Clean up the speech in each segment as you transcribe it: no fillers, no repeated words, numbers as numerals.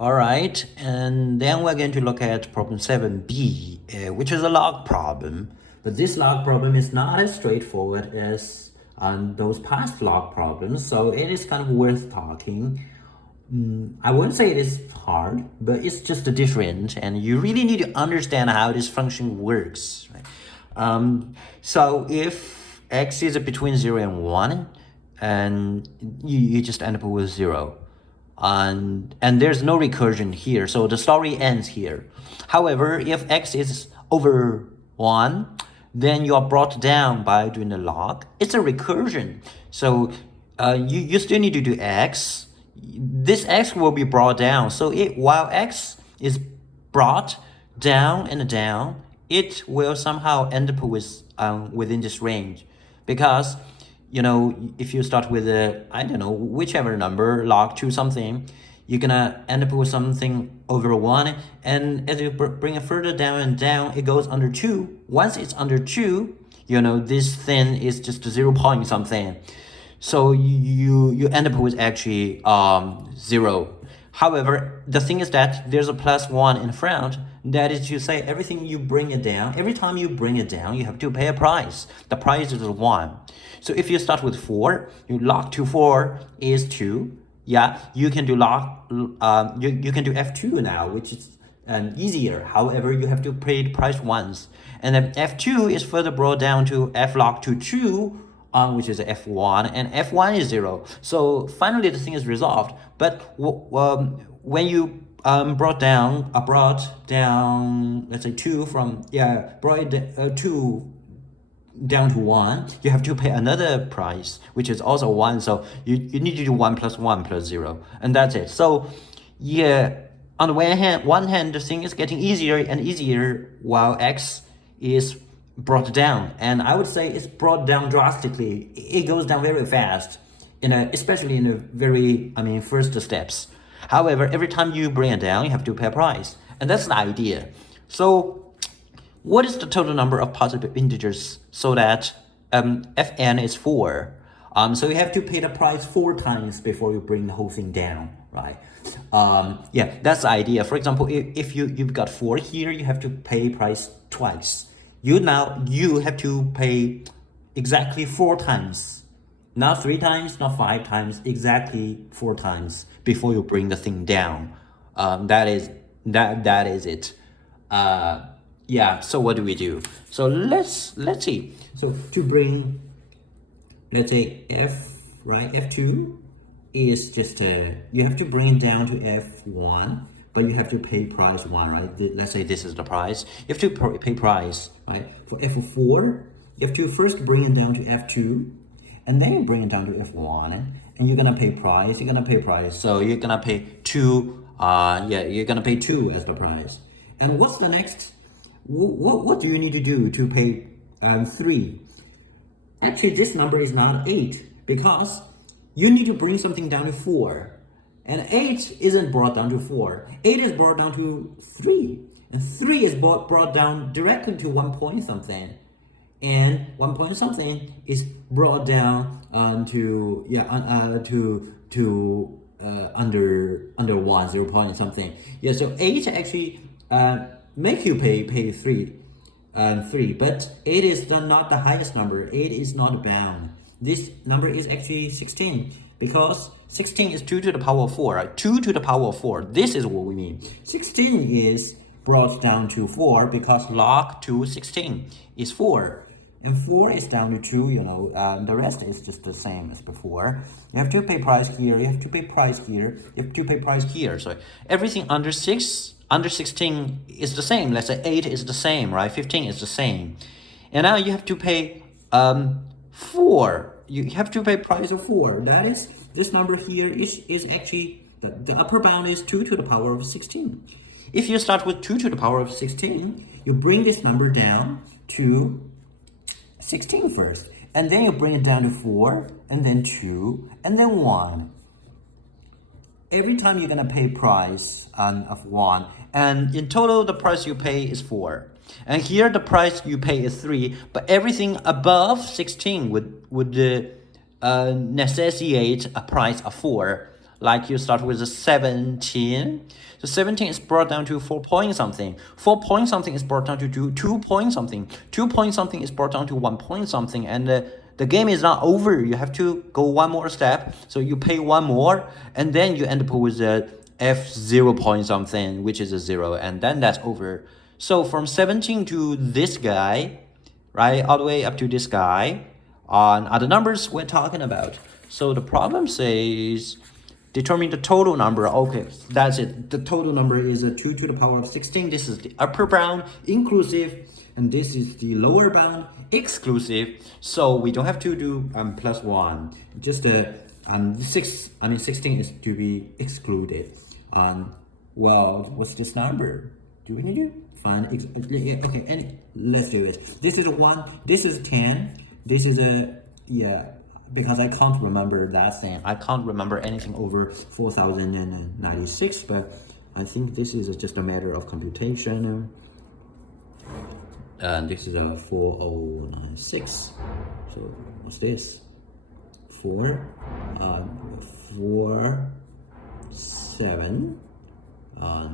All right, and then we're going to look at problem 7b, which is a log problem. But this log problem is not as straightforward as those past log problems, so it is kind of worth talking. I wouldn't say it is hard, but it's just different, and you really need to understand how this function works. Right? So if x is between 0 and 1, and you just end up with 0. And there's no recursion here, so the story ends here. However, if x is over 1, then you are brought down by doing the log. It's a recursion, so you still need to do x. This x will be brought down, so while x is brought down and down, it will somehow end up with within this range, because if you start with I don't know, whichever number, log 2 something, you're gonna end up with something over 1, and as you bring it further down and down, it goes under 2. Once it's under 2, this thing is just 0 point something. So you end up with actually 0. However, the thing is that there's a +1 in front. That is to say, everything you bring it down, every time you bring it down, you have to pay a price. The price is 1. So if you start with 4, you log to 4 is 2. Yeah, you can do you can do f2 now, which is easier. However, you have to pay the price once, and then f2 is further brought down to f log to 2. Which is f1, and f1 is 0. So finally the thing is resolved. But when you brought down, let's say 2 from, brought 2 down to 1, you have to pay another price, which is also 1. So you need to do 1 plus 1 plus 0, and that's it. So yeah, on the one hand, the thing is getting easier and easier while x is brought down, and I would say it's brought down drastically. It goes down very fast, especially in the very first steps. However, every time you bring it down, you have to pay a price, and that's the idea. So what is the total number of positive integers so that fn is 4? So you have to pay the price 4 times before you bring the whole thing down, right? Yeah, that's the idea. For example, if you've got 4 here, you have to pay price twice. You have to pay exactly 4 times, not 3 times, not 5 times, exactly 4 times before you bring the thing down. That is it. Yeah. So what do we do? So let's see. So to bring, let's say f2 is just you have to bring it down to f1. But you have to pay price 1, right? Let's say this is the price. You have to pay price, right? For f4, you have to first bring it down to f2, and then you bring it down to f1, and you're gonna pay price. So you're gonna pay 2. You're gonna pay 2 as the price. And what's the next? What do you need to do to pay 3? Actually, this number is not 8, because you need to bring something down to 4. And 8 isn't brought down to 4. 8 is brought down to 3. And 3 is brought down directly to 1 point something. And 1 point something is brought down to under 1, 0 point something. Yeah, so 8 actually make you pay 3. 3, but 8 is not the highest number. 8 is not bound. This number is actually 16, because 16 is 2 to the power of 4, right? 2 to the power of 4. This is what we mean. 16 is brought down to 4 because log to 16 is 4. And 4 is down to 2, the rest is just the same as before. You have to pay price here, you have to pay price here, you have to pay price here. So everything under 16 is the same. Let's say 8 is the same, right? 15 is the same. And now you have to pay 4. You have to pay price of 4. That is, this number here is actually, the upper bound is 2 to the power of 16. If you start with 2 to the power of 16, you bring this number down to 16 first. And then you bring it down to 4, and then 2, and then 1. Every time you're going to pay price of 1. And in total, the price you pay is 4. And here the price you pay is 3, but everything above 16 would necessitate a price of 4. like you start with a 17. So 17 is brought down to 4 point something. 4 point something is brought down to 2 point something. 2 point something is brought down to 1 point something. And the game is not over. You have to go one more step. So you pay one more, and then you end up with a f0 point something, which is a 0, and then that's over. So from 17 to this guy, right, all the way up to this guy, are the numbers we're talking about. So the problem says determine the total number. Okay, that's it. The total number is 2 to the power of 16. This is the upper bound, inclusive, and this is the lower bound, exclusive. So we don't have to do plus 1. Just 16 is to be excluded. Well, what's this number? Do we need to find? Okay, let's do it. This is 1. This is 10. This is because I can't remember that thing. I can't remember anything over 4096, but I think this is just a matter of computation. And this is a 4096. So what's this? 4, 7,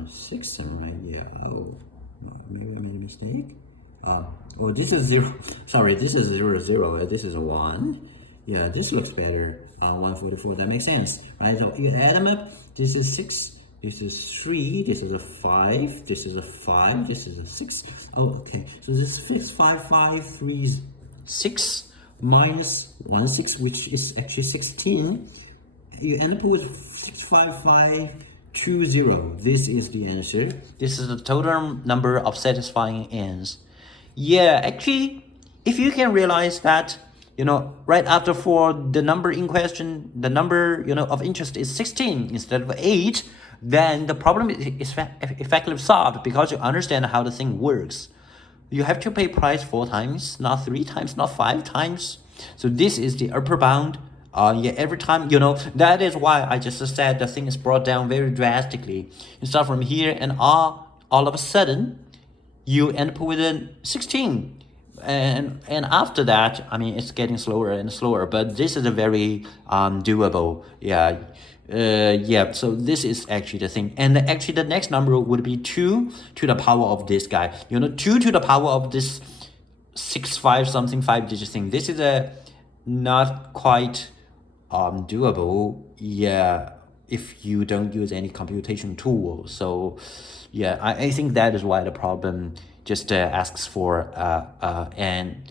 6, right? Yeah. Oh, maybe I made a mistake. Oh, this is 0. Sorry, this is 0, 0. This is a 1. Yeah, this looks better. 144. That makes sense, right? So you add them up. This is 6. This is 3. This is a 5. This is a 5. This is a 6. Oh, okay. So this is 5, 5, 3, 6 minus 1, 6, which is actually 16. You end up with 65520. This is the answer. This is the total number of satisfying ends. Yeah, actually, if you can realize that, right after 4, the number in question, the number, of interest is 16 instead of 8, then the problem is effectively solved because you understand how the thing works. You have to pay price 4 times, not 3 times, not 5 times. So this is the upper bound. Every time, that is why I just said the thing is brought down very drastically. You start from here, and all of a sudden, you end up with a 16. And after that, it's getting slower and slower, but this is a very doable. So this is actually the thing. And actually the next number would be 2 to the power of this guy. 2 to the power of this 6, 5 something 5 digit thing. This is a not quite doable, if you don't use any computation tool. So I think that is why the problem just asks for n,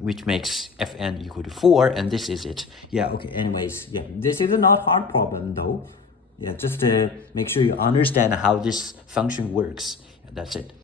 which makes fn equal to 4, and this is it. Okay, anyways, this is a not hard problem though. Just make sure you understand how this function works. That's it.